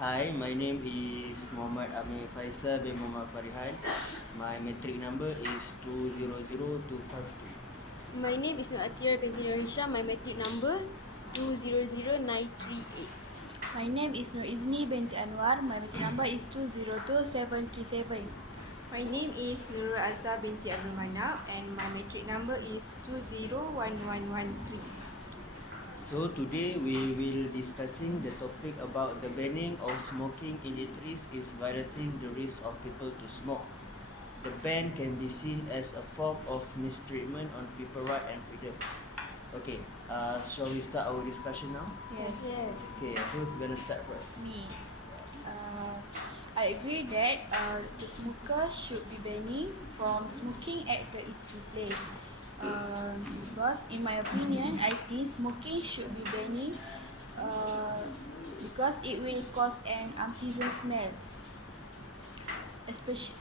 Hi, my name is Muhammad Amir Faisal bin Muhammad Farihan. My metric number is 200253. My name is Nur Atira binti Nur Hisham. My metric number 200938. My name is Nur Izni binti Anwar. My metric number is 202737. My name is Nurul Azhar binti Abdul Manap and my metric number is 201113. So today we will discussing the topic about the banning of smoking in eateries is violating the rights of people to smoke. The ban can be seen as a form of mistreatment on people's right and freedom. Okay, shall we start our discussion now? Yes. Okay, who's gonna start first? Me. I agree that the smoker should be banning from smoking at the eating place. Because in my opinion, I think smoking should be banning because it will cause an unpleasant smell, especially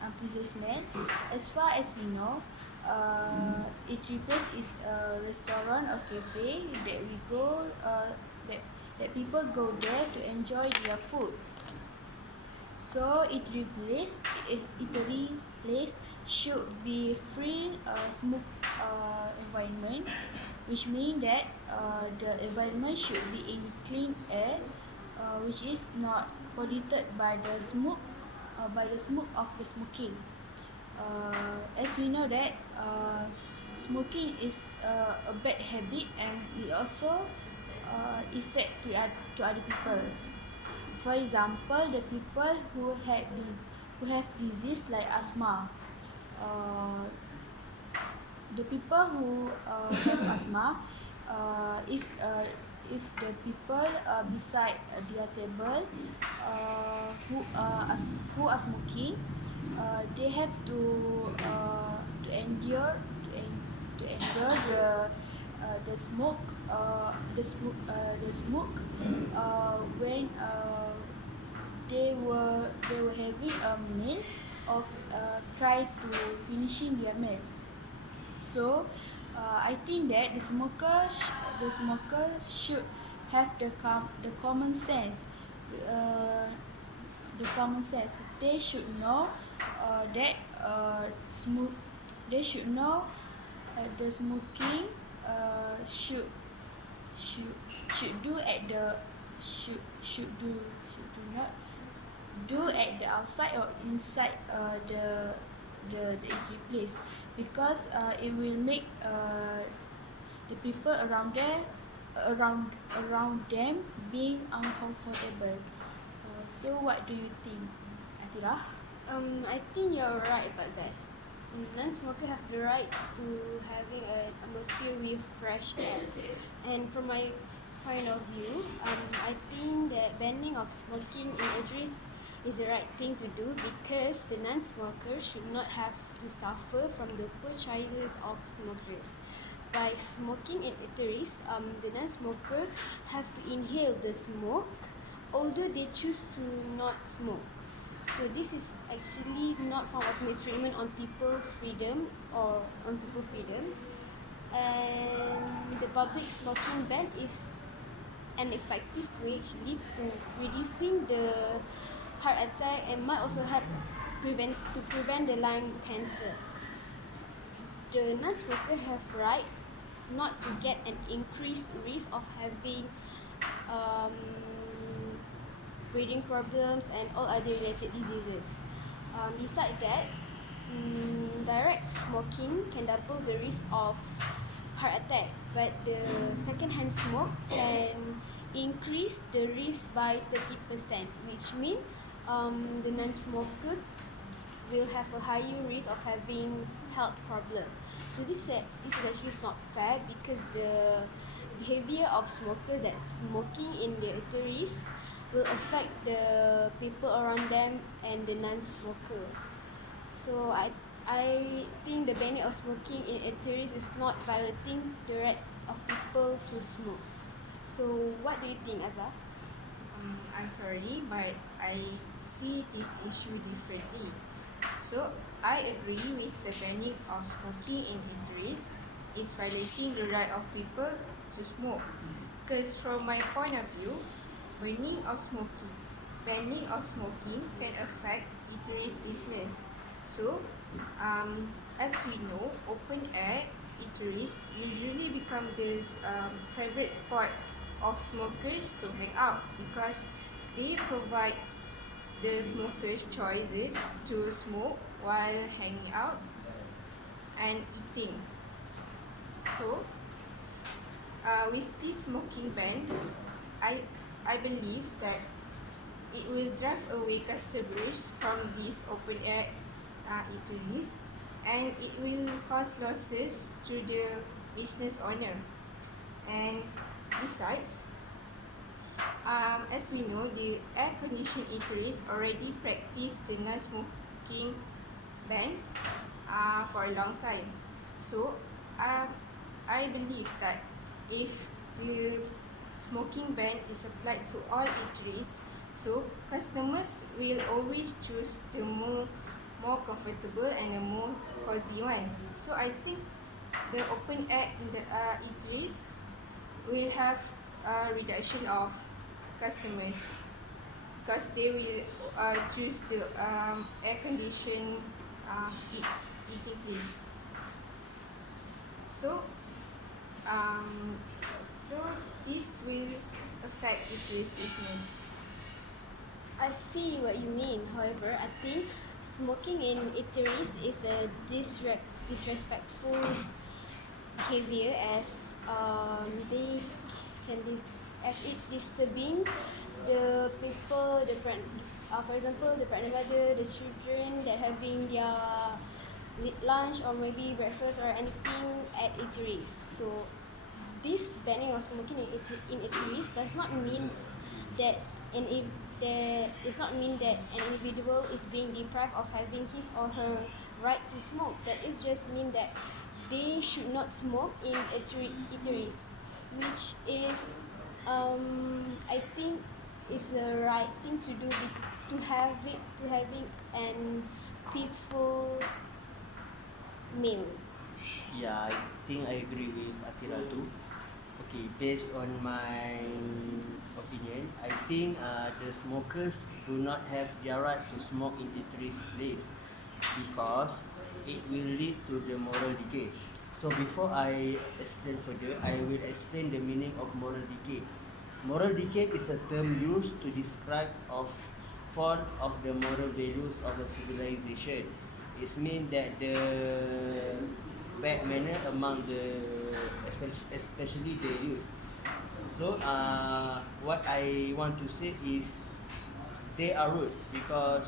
unpleasant smell. As far as we know, it replaces a restaurant or cafe that we go that people go there to enjoy their food. So eatery place should be free smoke environment, which means that the environment should be in clean air, which is not polluted by the smoke of the smoking. As we know that smoking is a bad habit and it also affect to other people. For example, the people who have disease like asthma. The people who have asthma, if the people beside their table who are smoking, they have to endure the smoke when they were having a meal of try to finishing their meal. So I think that the smoker should have the common sense. They should know that they should know the smoking should do at the should do not do at the outside or inside the eating place, because it will make the people around them being uncomfortable. So what do you think, Atira? I think you're right about that. Non-smoker have the right to having an atmosphere with fresh air. And from my point of view, I think that banning of smoking in eateries is the right thing to do, because the non-smoker should not have to suffer from the poor choices of smokers. By smoking in eateries, the non-smoker have to inhale the smoke, although they choose to not smoke. So this is actually not form of mistreatment on people freedom and the public smoking ban is an effective way actually to reducing the heart attack and might also help to prevent the lung cancer. The non-smoker have right not to get an increased risk of having breathing problems and all other related diseases. Besides that, direct smoking can double the risk of heart attack, but the second-hand smoke can increase the risk by 30%, which means the non-smoker will have a higher risk of having health problem. So this is actually not fair, because the behavior of smoker that smoking in the eateries will affect the people around them and the non-smoker. So I think the banning of smoking in eateries is not violating the right of people to smoke. So what do you think, Azhar? I'm sorry, but I see this issue differently. So I agree with the banning of smoking in eateries is violating the right of people to smoke. Because from my point of view, banning of smoking banning of smoking can affect eateries business. So, as we know, open air eateries usually become this favorite spot of smokers to hang out because they provide the smokers choices to smoke while hanging out and eating. So, with this smoking ban, I I believe that it will drive away customers from these open air eateries, and it will cause losses to the business owner. And besides, as we know, the air conditioned eateries already practice the non-smoking ban for a long time. So I believe that if the smoking ban is applied to all eateries, so customers will always choose the more comfortable and the more cozy one. So I think the open air in the eateries will have a reduction of customers because they will choose the air conditioned eating place. So um, so this will affect eateries business. I see what you mean. However, I think smoking in eateries is a disrespectful behavior as they can be as it disturbing the people, for example, the pregnant mother, the children that having their lunch or maybe breakfast or anything at eateries. So this banning of smoking in eateries does not mean that an if there does not mean that an individual is being deprived of having his or her right to smoke. That is just mean that they should not smoke in eateries, which is I think is the right thing to do to having an peaceful meal. Yeah, I think I agree with Atira too. Okay, based on my opinion, I think the smokers do not have their right to smoke in eateries place because it will lead to the moral decay. So before I explain further, I will explain the meaning of moral decay. Moral decay is a term used to describe of fall of the moral values of a civilization. It means that the bad manner among the especially the youth. So what I want to say is they are rude because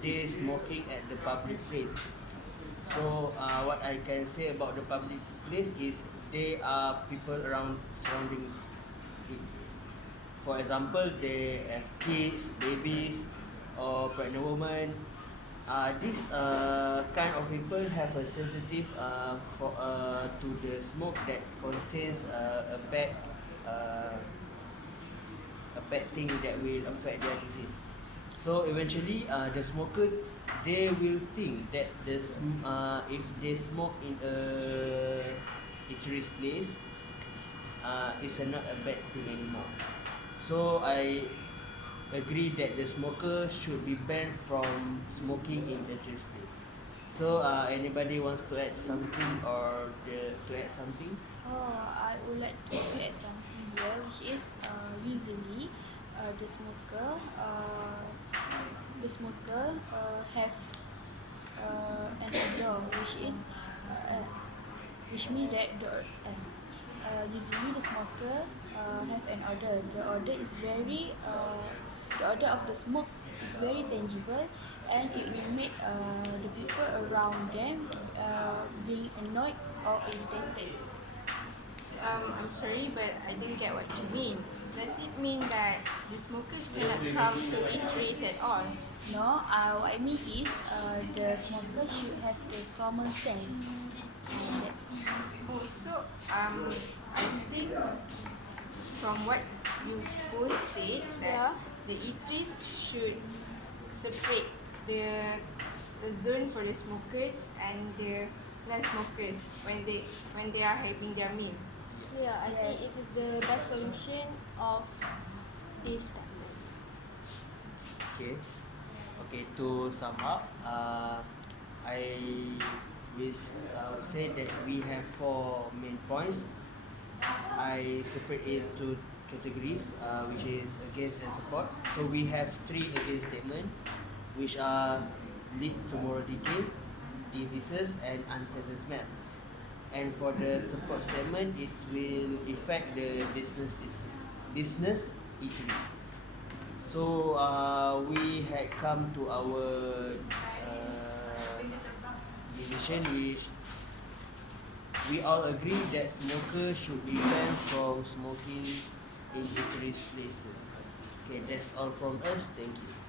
they smoking at the public place. So what I can say about the public place is they are people around surrounding it. For example, they have kids, babies, or pregnant women. This kind of people have a sensitive to the smoke that contains uh, a bad thing that will affect their disease. So eventually, the smoker they will think that if they smoke in a eateries place, it's not a bad thing anymore. So I agree that the smoker should be banned from smoking in the eateries place. So anybody wants to add something or to add something? I would like to add something here, which is usually the smoker have an odor, which means that usually the smoker have an odor. The odor of the smoke is very tangible, and it will make the people around them being annoyed or irritated. I'm sorry, but I didn't get what you mean. Does it mean that the smokers cannot come to eateries at all? No, what I mean is the smoker should have the common sense. Oh, so I think from what you both said that Yeah. the eateries should separate the zone for the smokers and the non-smokers when they are having their meal. Yeah, I think Yes. it is the best solution of this time. Okay. Okay. To sum up, I will say that we have four main points. I separate it into categories, which is against and support. So we have three against statement, which are lead to moral decay, diseases, and unpleasant smell. And for the support statement, it will affect the business eateries. So we had come to our decision, which we all agree that smokers should be banned from smoking in eateries places. Okay, that's all from us. Thank you.